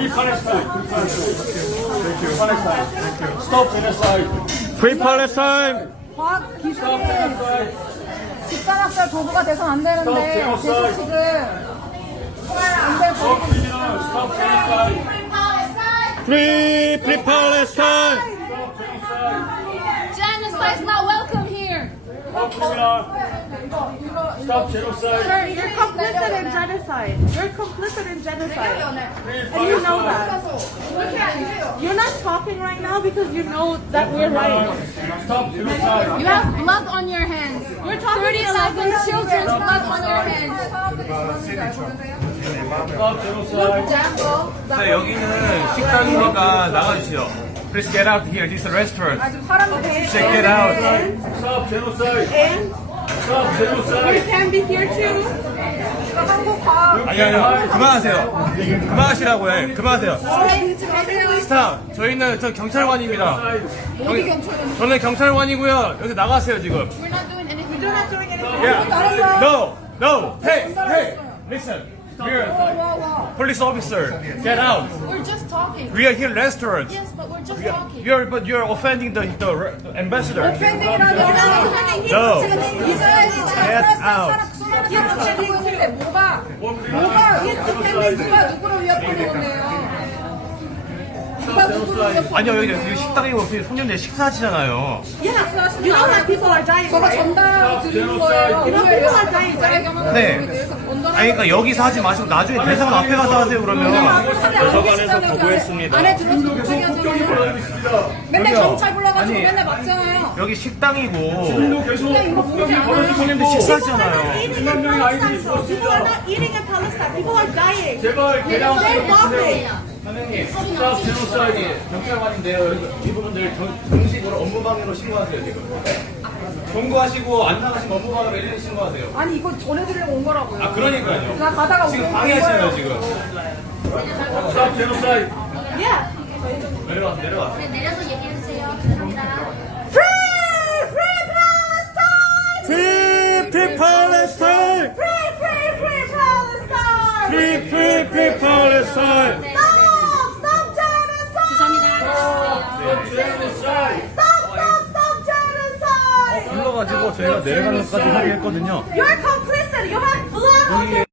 Free Palestine. Thank you. Palestine. Stop genocide. Free Palestine. 과학 Stop 기술이 genocide. 집단학살 도구가 돼서는 안 되는데 계속 지금 안될 Stop criminals. Stop genocide. Free Palestine. Stop genocide. Genocide is not welcome here. Stop criminals. Stop genocide. Sir, you're complicit in genocide. You're complicit in genocide. Free And you know Palestine. that. You're not talking right now because you know that we're right. Stop genocide. You have blood on your hands. You're talking 30,000 children's blood on your hands. Stop genocide. 네, 여기는 식당이니까 나가주세요. Please get out here. This is a restaurant. 지금 사람들이 Check it out. Stop genocide. And Stop you genocide. can be here too. 한국 과학 아니요. 그만하세요. 그만하시라고 해. 그만하세요. 스탑. 저희는 저 경찰관입니다. 저는 경찰관이고요. 여기서 나가세요 지금. We're not doing anything. You're not doing anything. Yeah. No. No. Hey. Hey. Listen. We're police officer. Get out. We're just talking. We are here restaurant. Yes, but we're just talking. You're offending the ambassador. 팬들이라는 No. 이스라엘이 Get out. 살리고 있는데 뭐가 누가 누구를 위협하는 건데요? 누가 누구를 위협하는 아니요 여기 식당이고 손님들 식사하시잖아요. Yeah. You know that people are dying, 저거 right? 전달 드리는 거예요. 네. 아니 그러니까 여기서 하지 마시고 나중에 대사관 앞에 가서 하세요 그러면. 도서관에서 보고했습니다. 안에 들어서 못하게 하잖아요. 맨날 경찰 불러가지고 아니. 맨날 막잖아요. 여기 식당이고 계속 폭격이 벌어지고 손님들 있고 식사하시잖아요. Eating in Palestine, so people are not eating in Palestine. People are dying. 제발 개량 They're walking. 선생님, 스탑 제노사이드 경찰관인데요. 여기 이분들 정식으로 업무방해로 신고하세요 지금. 경고하시고 안 나가시면 업무방해로 1년 신고하세요. 아니 이거 전해드리려고 온 거라고요. 아 그러니까요. 나 가다가 지금 오는 방해했어요 거예요. 지금. Stop genocide. Yeah. 내려와 내려와. 내려서 얘기해주세요. 감사합니다. Free Palestine. Free Palestine. 불러가지고 저희가 내려가는 것까지 합의했거든요. You're complicit. You have blood on your